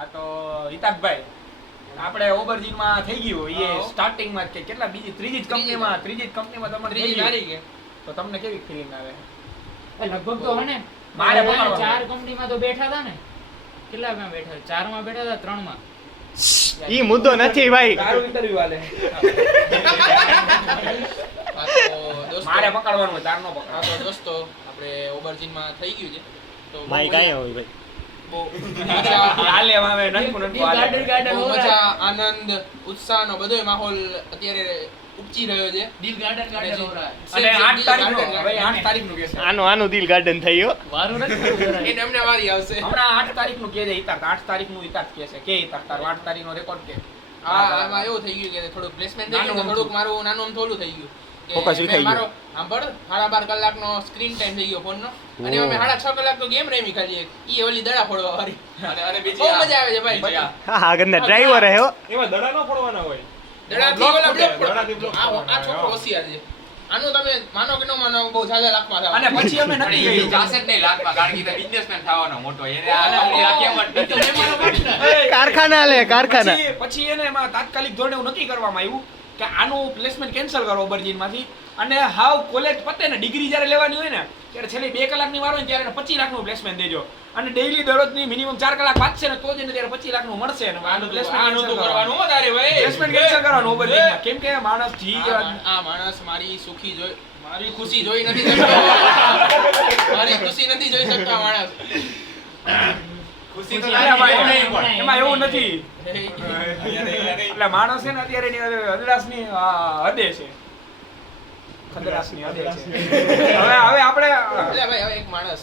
આ તો હિતાકભાઈ આપણે ઓબરજીનમાં થઈ ગયું એ સ્ટાર્ટિંગ માં કે કેટલા ત્રીજી જ કંપનીમાં તમને ત્રીજી તારીખ કે તો તમને કેવી ફીલિંગ આવે? લગભગ તો હે ને મારે પકડવાનું. 4 કંપનીમાં તો બેઠા હતા ને, કેટલા માં બેઠા? 4 માં બેઠા હતા, 3 માં. ઈ મુદ્દો નથી ભાઈ. તારું ઇન્ટરવ્યુ આલે મારે પકડવાનું હોય, તાર નો પકડ. તો દોસ્તો આપણે ઓબરજીનમાં થઈ ગયું છે તો બહુ માઈ કાંઈ હોય ભાઈ. બહુ મજા હાલે એમાં હવે નનકું નનકું હાલે. બહુ મજા આનંદ ઉત્સાહનો બધોય માહોલ અત્યારે ઉપજી રહ્યો છે. દિલ ગાર્ડન ગાર્ડન હો રહા હે. અને 8 તારીખનો ભાઈ 8 તારીખનું કે છે. આનું દિલ ગાર્ડન થઈ ગયો. વારું નથી થયું એને એમને વારી આવશે. હમણાં 8 તારીખનું કે છે હિતાર્થ. 8 તારીખનું હિતાર્થ કે છે. કે હિતાર્થ તારો 8 તારીખનો રેકોર્ડ કે? આમાં એવું થઈ ગયું કે થોડુંક પ્લેસમેન્ટ થઈ ગયું, થોડુંક મારું નાનું આમ થોડું થઈ ગયું કે ફોકસ વિખાઈ મારો સાંભળ 12.5 કલાકનો સ્ક્રીન ટાઈમ થઈ ગયો ફોનનો, અને અમે 6.5 કલાક તો ગેમ રમી ખાલી ઈ ઓલી દડા ફોડવા વાળી. અને બીજી બહુ મજા આવે છે ભાઈ. હા આગળના ડ્રાઈવર હે હો. એમાં દડા ન ફોડવાના હોય. દડાથી ઓલા બ્લોક દડાથી block આ છોકરો હોશિયાર છે. આનું તમે માનો કે ન માનો બહુ ઝાઝા લાખમાં થાવ. અને પછી અમે નક્કી કર્યું જાશે જ નહીં લાખમાં, કારણ કે બિઝનેસમેન થવાનો મોટો એને આ કંપની રાખી એમ જ નથી. કારખાના લે કારખાના. પછી એને એમાં તાત્કાલિક ધોરણે એવું નક્કી કરવામાં આવ્યું કે આનું પ્લેસમેન્ટ કેન્સલ કરો ઓબરજીનમાંથી, અને હાવ કોલેજ પતે ને ડિગ્રી જ્યારે લેવાની હોય ને ત્યારે છેલ્લી 2 કલાકની વાર હોય ને ત્યારે એને 25 લાખનું પ્લેસમેન્ટ દેજો, અને ડેઈલી દરરોજની મિનિમમ 4 કલાક વાંચશે ને તો જ એને ત્યારે 25 લાખનું મળશે. અને આનું આનું તો કરવાનું હો તારે ભાઈ. પ્લેસમેન્ટ કેન્સલ કરવાનું ઓબરજીનમાં, કેમ કે માણસ આ માણસ મારી સુખી જોઈ, મારી ખુશી જોઈ નથી શકતો. મારી ખુશી નથી જોઈ શકતો આ માણસ. ખુશી તો એમાં એવું નથી. એટલે માણસ છે ને અત્યારે એની હદરાસની હદે છે, ખદરાસની હદે છે. હવે આપણે એટલે ભાઈ હવે એક માણસ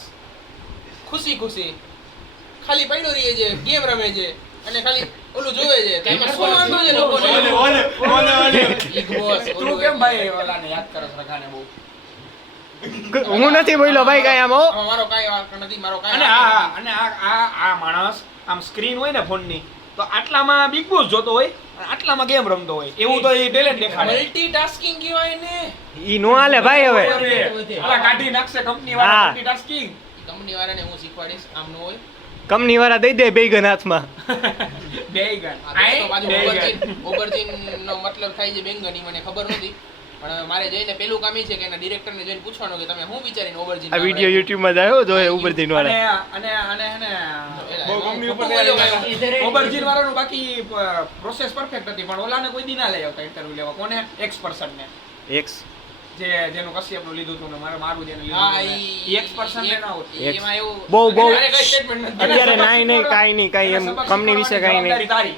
ખુશી ખુશી ખાલી પડ્યો રહે છે, ગેમ રમે છે અને ખાલી ઓલું જોવે છે કે એમાં શું વાંધો છે લોકોને. Big Boss, તું ઓલું કેમ ભાઈ ઓલાને યાદ કરસ રખાને બહુ? હું નથી બોલ્યો ભાઈ કાંઈ આમ હો. આમાં મારો કાંઈ વાંક નથી, મારો અને કાંઈ આ માણસ આમ સ્ક્રીન હોય ને ફોનની તો આટલામાં બિગ બોસ જોતો હોય અને આટલામાં ગેમ રમતો હોય, એવું તો એ ટેલેન્ટ દેખાડે. મલ્ટીટાસ્કિંગ કહેવાય ને. ઈ નો હાલે ભાઈ હવે. અલા કાઢી નાખશે કંપની વાળા હા. મલ્ટીટાસ્કિંગ. કંપની વાળાને હું શીખવાડીશ આમ ન હોય. કંપની વાળા દઈ દે બેગન હાથમાં. બેગન આ તો પાછું ઓબરજીન નો મતલબ થાય છે બેંગન, ઈ મને ખબર નથી, પણ મારે જઈને પેલું કામ ઈ છે કે એના ડિરેક્ટરને જોઈને પૂછવાનું કે તમે શું વિચારીને ઓબરજીન આ વિડિયો YouTube માં આવ્યો જોય ઉબરજીન વાળા. અને બહુ કંપની ઉપર ઓબરજીન વાળાનું બાકી પ્રોસેસ પરફેક્ટ હતી, પણ ઓલાને કોઈ દી ના લઈ આવતા ઇન્ટરવ્યુ લેવા. કોને? એક્સ પર્સન ને, એક્સ જેનું કશ્યપનું લીધું હતું ને મારું જેને હા, લીધું હતું ને. એક્સ પર્સન ને ના હોત. એમાં એવું બહુ અરે કઈ સ્ટેટમેન્ટ નથી. અત્યારે નહીં કાંઈ નહીં કાંઈ એમ કંપની વિશે કાંઈ નહીં. જવાબદારી તારી.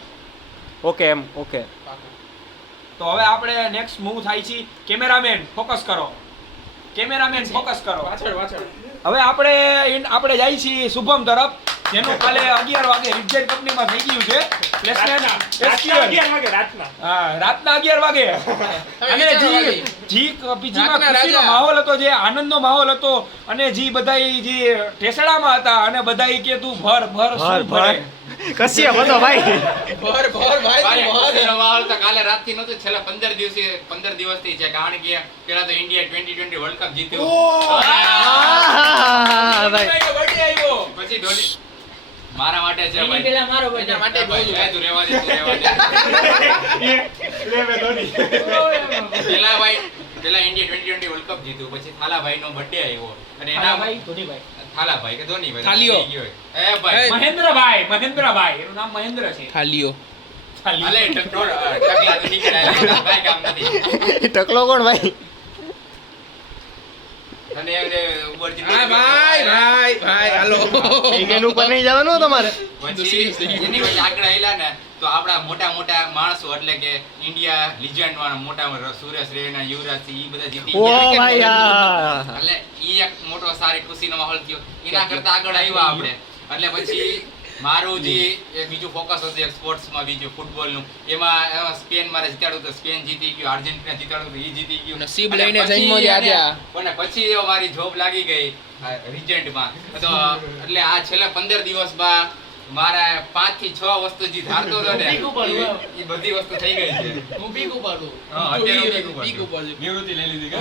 ઓકે એમ ઓકે. તો હવે આપણે નેક્સ્ટ મૂવ થાય છે કેમેરામેન ફોકસ કરો. કેમેરામેન ફોકસ કરો. પાછળ હવે આપણે જાય છીએ શુભમ તરફ, જેનું કાલે 11 વાગે રિજેન કંપનીમાં થઈ ગયું છે પ્લેસમેન્ટ. 11 વાગે રાતના. હા, રાતના 11 વાગે. અને પીજીમાં ખુશીનો માહોલ હતો, જે આનંદનો માહોલ હતો, અને જે બધાય જે ઠેસડામાં હતા, અને બધાય કે તું ભર શું ભરે. કસિયા બધો ભાઈ. ભર ભાઈ ભાઈ, તું ભર. ખુશીનો માહોલ તો કાલે રાતથી નહોતો, છેલ્લા 15 દિવસથી છે, કારણ કે પેલા તો ઇન્ડિયા 2020 વર્લ્ડ કપ જીત્યું. ભાઈ બર્થડે આવ્યો. પછી ધોની મારા માટે છે એની ભાઈ. પેલા મારો birthday. એના માટે ભાઈ, બોલું. તું રહેવા દે. પેલા ઇન્ડિયા 2020 વર્લ્ડ કપ જીત્યું, પછી થાલાભાઈ નો બર્થડે આવ્યો, અને એના ભાઈ ધોનીભાઈ, થાલાભાઈ કે ધોનીભાઈ થાલીઓ. થઈ ગયો. એ ભાઈ મહેન્દ્રભાઈ, એનું નામ મહેન્દ્ર છે. થાલીઓ. હાલે ટકલા તો નીકળ્યા, ભાઈ કામ નથી. ટકલો કોણ ભાઈ? અને એ ઉબરજી હા ભાઈ હાલો. વેગન ઉપર નહીં જવાનું હો તમારે. પછી એની વચ્ચે આગળ આવેલા ને તો આપણા મોટા માણસો, એટલે કે ઇન્ડિયા લીજેન્ડ વાળા મોટા સુરેશ રૈના, યુવરાજ સિંહ, ઈ બધા જીતી ઓ ગયા. ભાઈ આ એટલે ઈ એક મોટો સારી ખુશીનો માહોલ થયો. એના કરતા આગળ આવ્યા આપણે, એટલે પછી મારું જે એક બીજું ફોકસ હતું એક સ્પોર્ટ્સમાં, બીજું ફૂટબોલનું, એમાં સ્પેન મારે જીતાડ્યું તો સ્પેન જીતી ગયું, અર્જેન્ટિના જીતાડ્યું તો ઈ જીતી ગયું. નસીબ અને લઈને પછી જન્મો જ આજે આ. અને પછી મારી જોબ લાગી ગઈ રિજેન્ટમાં. તો એટલે આ છેલ્લા 15 દિવસમાં મારા 5 થી 6 વસ્તુ જે ધારતો હતો ને પીક ઉપર હોય. એ બધી વસ્તુ થઈ ગઈ છે. હું પીક ઉપાડું. હા, અત્યારે હું પીક ઉપર છે. નિવૃત્તિ લઈ લીધી કે?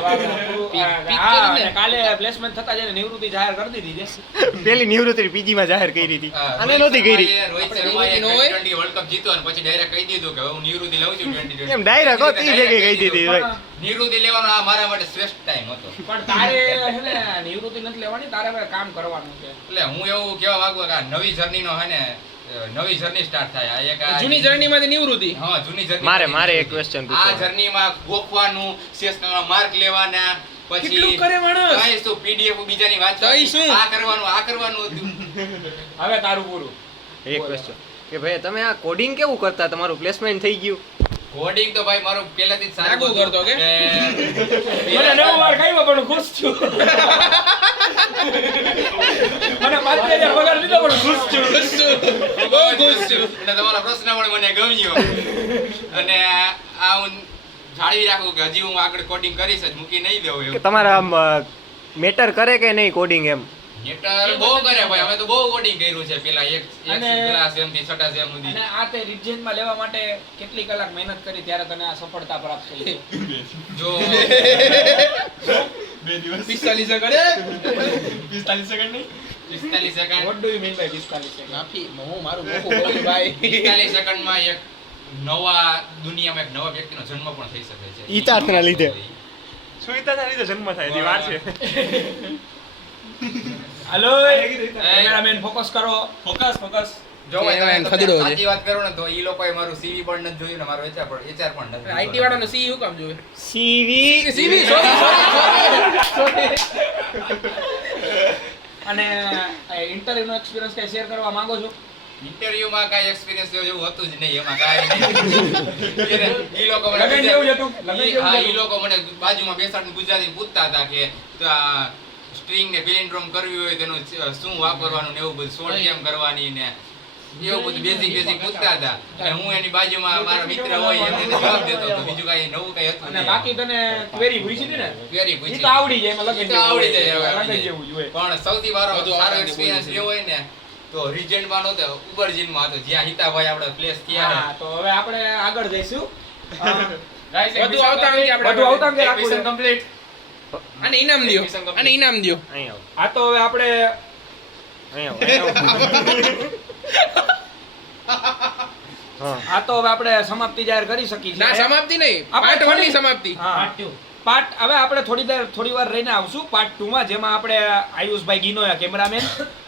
હા, અને કાલે પ્લેસમેન્ટ થતા જઈને નિવૃત્તિ જાહેર કરી દીધી છે. પેલી નિવૃત્તિ PG માં જાહેર કરી હતી હા, અને નહોતી કરી રોહિત આપણે શર્માએ નિવૃત્તિ ન હોય? T20 વર્લ્ડ કપ જીત્યો અને પછી ડાયરેક્ટ કહી દીધું કે હવે હું નિવૃત્તિ લઉં છું 2020. એમ ડાયરેક્ટ હોત ઈ ભેગી કહી દીધી ભાઈ. નિવૃત્તિ લેવાનો આ મારા માટે શ્રેષ્ઠ ટાઈમ હતો. પણ તારે છે ને નિવૃત્તિ નથી લેવાની, તારે હવે કામ કરવાનું છે. એટલે હું એવું કહેવા માંગુ કે આ નવી જર્નીનો હે ને નવી જર્ની સ્ટાર્ટ થાય. આ એક આ જૂની જર્ની માંથી નિવૃત્તિ. હા, જૂની જર્ની. મારે એક question આ પૂછવાનો. જર્નીમાં ગોખવાનું, સેશનલના માર્ક લેવાના, પછી કેટલું કરે માણસ? કાંઈ શું PDF બીજાની વાત તોય શું? આ કરવાનું હતું. હવે તારું પૂરું. એક question કે ભાઈ તમે આ કોડિંગ કેવું કરતા, તમારું પ્લેસમેન્ટ થઈ ગયું? કોડિંગ તો ભાઈ મારું પહેલાથી જ સારું લાગુ હતું. કરતો કે? મને 9 વાર ખાઈ પણ ખુશ છું. મને 35,000 પગાર દીધો પણ ખુશ છું. બહુ ખુશ છું. અને તમારો પ્રશ્ન પણ મને ગમ્યો. અને આ હું જાળવી રાખું કે હજી હું આગળ કોડિંગ કરીશ જ, મૂકી નહીં દઉં કે એવું. તમારા આમ મેટર કરે કે નહીં કોડિંગ એમ? નેટર બહુ કરે ભાઈ, અમે તો બહુ કોડિંગ કર્યું છે પેલા એક અને- પેલા સેમ થી છઠ્ઠા સેમ સુધી. અને આ તે રિજેક્ટમાં લેવા માટે કેટલી કલાક મહેનત કરી ત્યારે તને આ સફળતા પ્રાપ્ત થઈ? જો 45 second. 45 second What do you mean by 45 second? માફી, હું મારું મોખું બોલું ભાઈ. 45 સેકન્ડમાં એક નવા દુનિયામાં એક નવા વ્યક્તિનો જન્મ પણ થઈ શકે છે. ઈ તાતના લીધે. સુવિધાના લીધે જન્મ થાય એની વાત છે. હાલો કેમેરામેન ફોકસ કરો. ફોકસ જો ભાઈ કેમેરામેન તમે ખદડો છે. સાચી વાત કરો ને તો ઈ લોકોએ મારું CV પણ નથી જોયું ને મારું HR પણ નથી IT જોયું. વાળાનો સી હું કામ જોવે? CV CV sorry. અને ઇન્ટરવ્યુ નો એક્સપિરિયન્સ કઈ શેર કરવા માંગો છો? ઇન્ટરવ્યુમાં કાંઈ એક્સપિરિયન્સ જેવું હતું જ નહીં, એમાં કાંઈ નહીં. ઈ લોકો મને લગન જેવું જ હતું? લગન જેવું જ હા, ઈ હતું? લોકો મને બાજુમાં બેસાડીને ગુજરાતી પૂછતા હતા કે સ્ટ્રિંગ ને પેલિન્ડ્રોમ કરવી હોય તેનું શું વાપરવાનું ને એવું બધું, શોર્ટ કેમ કરવાની ને એવું બધું બેઝિક પૂછતા હતા. અને હું એની બાજુમાં મારા મિત્ર હોય એમને જવાબ દેતો હતો. બીજું કાંઈ નવું કાંઈ હતું અને નહીં. બાકી તને ક્વેરી પૂછી હતી ને? Query ઈ પૂછી. તો આવડી જાય, એમાં લગન ઈ તો આવડી જાય, જેવું આવડી લગન જાય. જેવું જ હોય. પણ સૌથી સારો બધું સારો આવડે એક્સપિરિયન્સ બોલે છે. લેવો હોય ને તો રિજેન્ટમાં નહોતો, ઉબરજીનમાં હતો, જ્યાં હિતાભાઈ આપણે પ્લેસ થયા હા, તો હવે આપણે આગળ જઈશું. બધું આવતા અંગે આપણે બધું આવતા અંગે એક રાખવું mission છે. complete. આને ઇનામ દ્યો. આને ઇનામ દ્યો. અહીં આવો, આ તો હવે આપણે અહીં આવો, અહીં આવો. હા. આ તો હવે આપણે સમાપ્તિ જાહેર કરી શકીએ છીએ. ના સમાપ્તિ નહીં. આપણે પાર્ટ 1 ની થોડી- સમાપ્તિ. હા. પાર્ટ હવે આપણે થોડી વાર રહીને આવશું પાર્ટ 2 માં, જેમાં આપણે આયુષભાઈ ગિનોયા કેમેરામેન,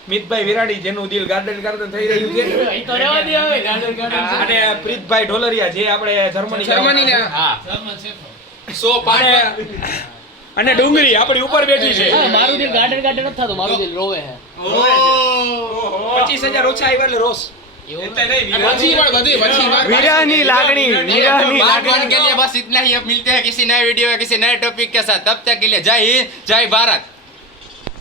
મિતભાઈ વિરાણી જેનું દિલ ગાર્ડન થઈ રહ્યું છે, ઈ તો રહેવા દે હવે, ગાર્ડન ગાર્ડન છે. અને પ્રીતભાઈ ઢોલરિયા જે આપણે જર્મનીના. હા. જર્મન છે. સો પાર્ટ અને ડુંગરી આપણી ઉપર બેઠી છે. હા, મારું દિલ ગાર્ડન ગાર્ડન નથી થતું, મારું દિલ રોવે છે. 25,000 ઓછા આવ્યા એટલે રોષ. એવું પછી પણ બધું પછી વાર. વીરાની લાગણી, વીરાની पार्ट 1 લાગણી. के लिए बस इतना ही। अब मिलते हैं किसी नए वीडियो में किसी नए टॉपिक के साथ। तब तक के लिए जय हिंद, जय भारत।